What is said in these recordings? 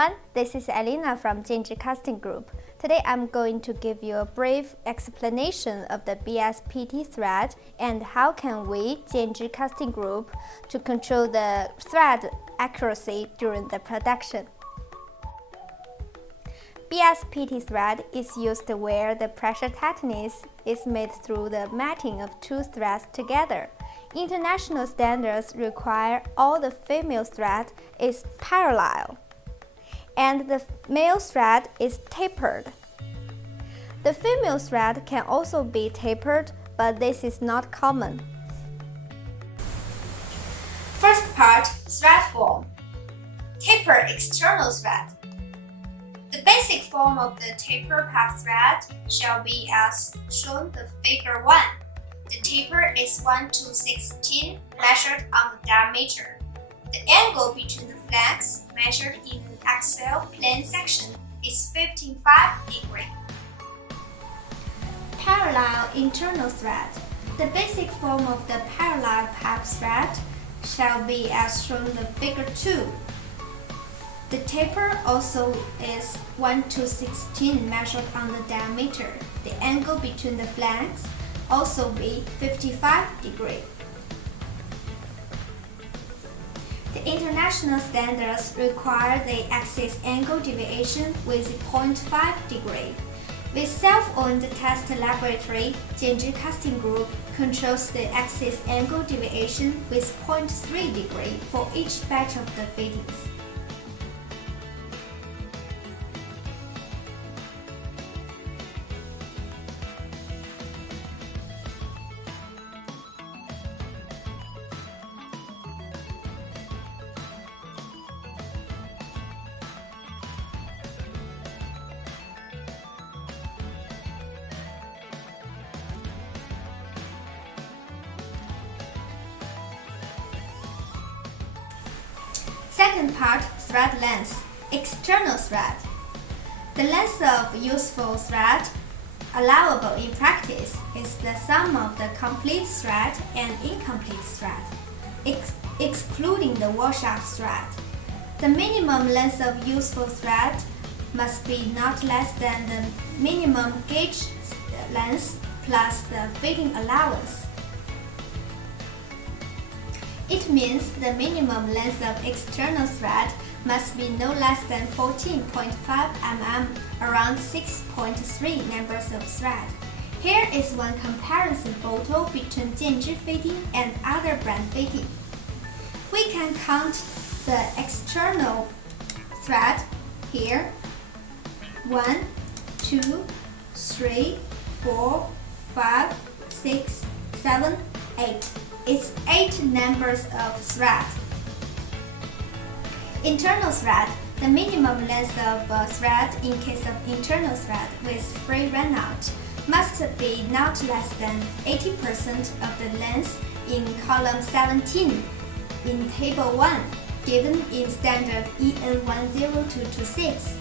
everyone, this is Alina from Jianzhi Casting Group. Today I'm going to give you a brief explanation of the BSPT thread and how can we, Jianzhi Casting Group, to control the thread accuracy during the production. BSPT thread is used where the pressure tightness is made through the matching of two threads together. International standards require all the female thread is parallel, and the male thread is tapered. The female thread can also be tapered, but this is not common. First part, thread form. Taper external thread. The basic form of the taper path thread shall be as shown in Figure 1. The taper is 1 to 16 measured on the diameter. The angle between the flanks measured in an axial plane section is 55 degrees. Parallel internal thread. The basic form of the parallel path thread shall be as shown in Figure 2. The taper also is 1 to 16 measured on the diameter. The angle between the flanks also be 55 degrees. The international standards require the axis angle deviation with 0.5 degree. With self-owned test laboratory, Jianzhi Casting Group controls the axis angle deviation with 0.3 degree for each batch of the fittings. Second part, thread length, external thread. The length of useful thread allowable in practice is the sum of the complete thread and incomplete thread, excluding the washout thread. The minimum length of useful thread must be not less than the minimum gauge length plus the fitting allowance. It means the minimum length of external thread must be no less than 14.5 mm, around 6.3 numbers of thread. Here is one comparison photo between Jianzhi Fitting and other brand fitting. We can count the external thread here. 1, 2, 3, 4, 5, 6, 7, 8. It's 8 numbers of thread. Internal thread. The minimum length of thread in case of internal thread with free runout must be not less than 80% of the length in column 17 in Table 1, given in standard EN 10226.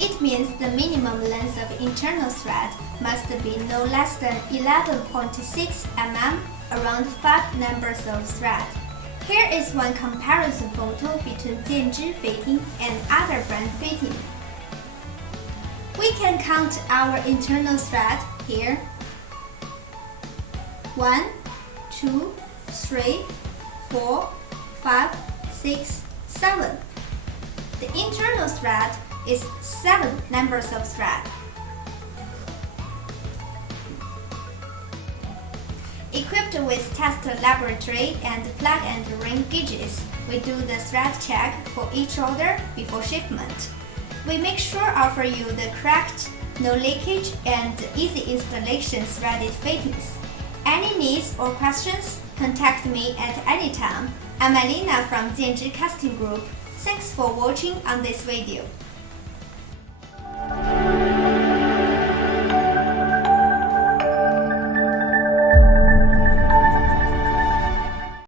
It means the minimum length of internal thread must be no less than 11.6 mm, around 5 numbers of thread. Here is one comparison photo between Jianzhi Fitting and other brand fitting. We can count our internal thread here. 1, 2, 3, 4, 5, 6, 7. The internal thread is 7 numbers of thread. Equipped with test laboratory and plug and ring gauges, we do the thread check for each order before shipment. We make sure offer you the correct, no leakage, and easy installation threaded fittings. Any needs or questions, contact me at any time. I'm Alina from Jianzhi Casting Group. Thanks for watching on this video.